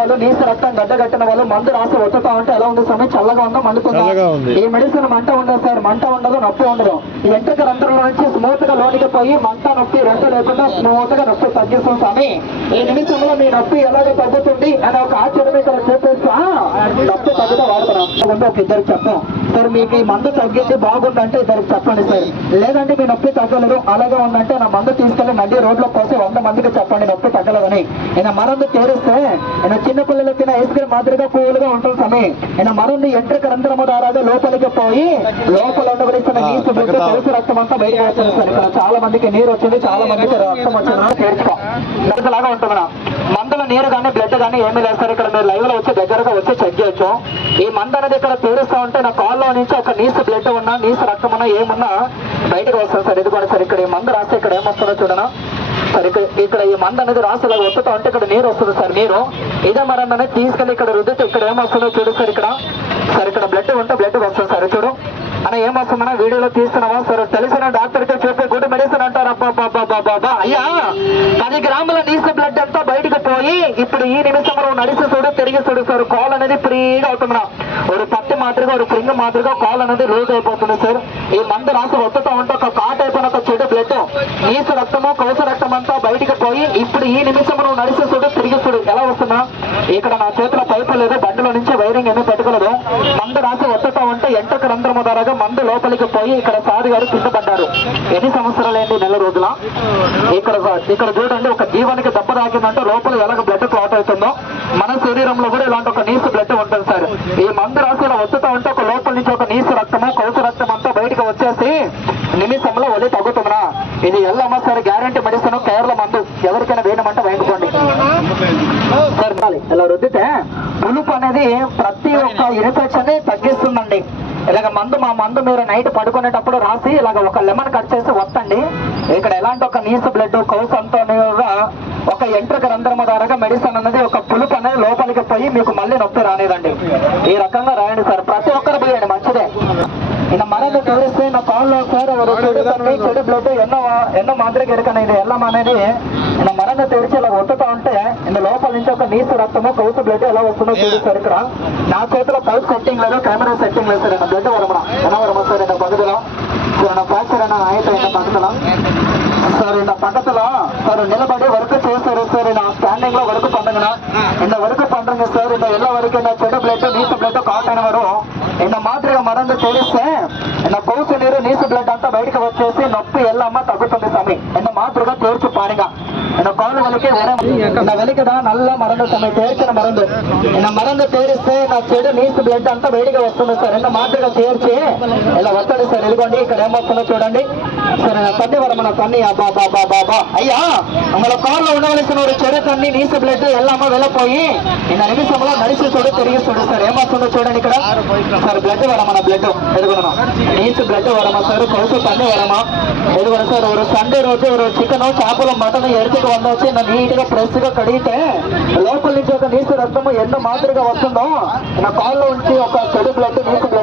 వాళ్ళు నీసు రక్తం గడ్డగట్టిన వాళ్ళు మందు రాసి వచ్చుతా ఉంటే ఎలా ఉంది సమయం చల్లగా ఉందో మండుతుందా? ఈ మెడిసిన్ మంట ఉండదు సార్, మంట ఉండదు, నొప్పి ఉండదు. ఈ ఎంటక రంధ్రంలో నుంచి స్మూత్ గా లోనికి పోయి మంట నొప్పి రెండు లేకుండా స్మూత్ గా నొప్పి తగ్గిస్తుంది స్వామి. ఈ నిమిషంలో మీ నొప్పి ఎలాగో తగ్గుతుంది అని ఒక ఆశ్చర్యం ఇక్కడ చూపిస్తా. నొప్పి తగ్గుతా వాడుతున్నాం ఒక ఇద్దరికి చెప్పాం సార్, మీకు ఈ మందు తగ్గింది బాగుందంటే ఇద్దరికి చెప్పండి సార్. లేదంటే మీ నొప్పి తగ్గలేదు అలాగే ఉందంటే నా మందు తీసుకెళ్లి నది రోడ్లో పోసి 100 మందికి చెప్పండి నొప్పి తగ్గలేదని. ఈయన మరందు చేరిస్తే ఈయన చిన్న పిల్లలు తిన ఐస్ క్రీమ్ మాదిరిగా కూలుగా ఉంటుంది సమయం. ఈయన మరందు ఎంట్రక రంధ్రము ద్వారా లోపలికి పోయి లోపల ఉండవలసిన నీసు బిడ్డ తెలుసు రక్తం అంతా బయటకు వచ్చింది సార్. ఇక్కడ చాలా మందికి నీరు వచ్చింది, చాలా మందికి రక్తం వచ్చింది. చేర్చుకో లాగా ఉంటుందా? మందుల నీరు కానీ బ్లడ్ కానీ ఏమీ లేదు సార్. ఇక్కడ మీరు లైవ్ లో వచ్చి దగ్గరగా వచ్చి చెక్ చేయొచ్చు. ఈ మందు అనేది ఇక్కడ తీరుస్తా ఉంటే నా కాల్లో నుంచి ఒక నీసు బ్లడ్ ఉన్నా నీసు రక్తం ఉన్నా ఏమున్నా బయటకు వస్తుంది సార్. ఇది కూడా సార్ ఇక్కడ ఈ మందు రాస్తే ఇక్కడ ఏమొస్తుందో చూడనా సార్. ఇక్కడ ఈ మందు అనేది రాసి ఇలా వస్తుందా ఉంటే ఇక్కడ నీరు వస్తుంది సార్. నీరు ఇదే మరణ అనేది తీసుకెళ్ళి ఇక్కడ రుద్దితే ఇక్కడ ఏమొస్తుందో చూడు సార్. ఇక్కడ సార్ ఇక్కడ బ్లడ్ ఉంటే బ్లడ్ వస్తుంది సార్. చూడు అన్న ఏమొస్తుందన్నా వీడియోలో తీస్తున్నావా సార్? తెలిసిన డాక్టర్కి చెప్పి గుడ్ మెడిసిన్ అంటారు. అబ్బా అయ్యా 10 గ్రాముల నీసు బ్లడ్ అంతా బయటకు పోయి ఇప్పుడు ఈ నిమిషంలో నడిచి చూడు తిరిగి చూడు సార్. కాల్ అనేది ఫ్రీగా అవుతుందా? ఒక పత్తి మాదిరిగా ఒక ప్రింగ్ మాదిరిగా కాల్ అనేది లూజ్ అయిపోతుంది సార్. ఈ మందు రాసి వస్తుతా ఉంటే ఒక కాట్ అయిపోయిన ఒక చెడు బ్లడ్ నీసు రక్తము కౌస రక్తం అంతా బయటకు పోయి ఇప్పుడు ఈ నిమిషంలో నడిచి చూడు తిరిగి చూడు ఎలా వస్తున్నా. ఇక్కడ నా చేతిలో పైపు లేదు, బండిలో నుంచి వైరింగ్ ఏమీ పెట్టుకోలేదు. మందు రాసి వస్తుతా ఉంటే ఎంటక రంధ్రము ద్వారా మందు లోపలికి పోయి ఇక్కడ సారి గారు కింద పడ్డారు. ఎన్ని సంవత్సరాలైంది? నెల రోజుల. ఇక్కడ చూడండి ఒక జీవానికి దెబ్బ తాకిందంటే లోపల ఎలాగ బ్లడ్ క్లాట్ అవుతుందో మన శరీరంలో కూడా ఇలాంటి ఒక నీసు బ్లడ్ ఉంటుంది సార్. ఈ మందు రాసి ఇలా వస్తుతా ఉంటే ఒక లోపల నుంచి ఒక నీసు రక్తము కౌస రక్తం అంతా బయటకు వచ్చేసి నిమిషంలో ఒలి తగ్గుతుందా? ఇది Yellamma sir guarantee medicine, Kerala మందు. ఎవరికైనా వేయమంటే వేయకపోండి సార్. ఇలా రుద్దితే పులుపు అనేది ప్రతి ఒక్క ఇన్ఫెక్షన్ ని తగ్గిస్తుందండి. ఇలాగ మా మందు మీరు నైట్ పడుకునేటప్పుడు రాసి ఇలాగ ఒక లెమన్ కట్ చేసి వస్తండి. ఇక్కడ ఎలాంటి ఒక నీసు బ్లడ్ కౌస్ అంతా ఒక ఎంట్రక రంధ్రము ద్వారా మెడిసిన్ అనేది ఒక పులుపు అనేది లోపలికి పోయి మీకు మళ్ళీ నొప్పి రానేదండి. ఈ రకంగా రాయండి సార్, ప్రతి ఒక్కరు పోయండి మంచిదే. ఇన్న మరొక తెలిస్తే నా కాల్లో సార్ చెడు బ్లడ్ ఎన్నో మాదిరిగా ఎరకనే ఇది ఎల్లం అనేది ఇన్న మరొక తెరిచి ఇలా వస్తుతా ఉంటే ఇంత లోపల నుంచి ఒక నీసు రక్తము కౌసు బ్లడ్ ఎలా వస్తుందో చూపిస్తారు. ఇక్కడ నా చేతిలో పల్స్ సెట్టింగ్ లేదు, కెమెరా సెట్టింగ్ లేదు సార్. ఇన్న బ్లడ్ వరమా ఎలా వరమా సార్? ఇన్న పద్ధతిలో ఫ్రాక్చర్ అయినా అయితే ఇన్న పద్ధతిలో సార్. ఇన్న పద్ధతిలో సార్ నిలబడి వర్క్ చేస్తారు సార్. నా స్టాండింగ్ లో వర్క్ పండుగ ఇంత వర్క్ పండుగ సార్. ఇంత ఎల్ల వరకు చెడు బ్లడ్ నీసు బ్లడ్ కాటైన వారు ఇంత మాదిరిగా మరందు తెలిస్తే ఇంత కౌసు నీరు నీసు బ్లడ్ అంతా బయటకు వచ్చేసి నొప్పి ఎల్లమ్మ తగ్గుతుంది స్వామి. ఇంత మాదిరిగా తేర్చు పానిగా ఇన్న కాలు వెలికి వెలికదా నల్ల మరందు సమయం తేర్చిన మరందు ఇన్న మరందు తేరిస్తే నా చెడు నీసు బ్లడ్ అంతా బయటకు వస్తుంది సార్. ఇంత మాదిరిగా చేర్చి ఇలా వస్తుంది సార్. ఇదిగోండి ఇక్కడ ఏమొస్తుందో చూడండి సార్. తన్ని వరమ నా తన్ని బాబా అయ్యా మన కాల్లో ఉండవలసిన చెడు తన్ని నీసు బ్లడ్ ఎల్లమ్మ వెళ్ళిపోయి ఇన్న నిమిషంలో నడిచి చూడు తిరిగి చూడు సార్. ఏమొస్తుందో చూడండి ఇక్కడ సార్. బ్లడ్ వరమ నా బ్లడ్ ఎదుగునా నీసు బ్లడ్ వరమ సార్. కౌసు తన్ని వరమ ఎదుగున సార్. ఒక సండే రోజు చికెన్ చేపలు మటన్ ఎడికి వండొచ్చి నీట్ గా ఫ్రెష్ గా కడిగితే లోపల నుంచి ఒక నీసు రక్తము ఎంత మాదిరిగా వస్తుందో నా కాల్లో ఉంచి ఒక చెడు బ్లడ్ నీసు బ్లడ్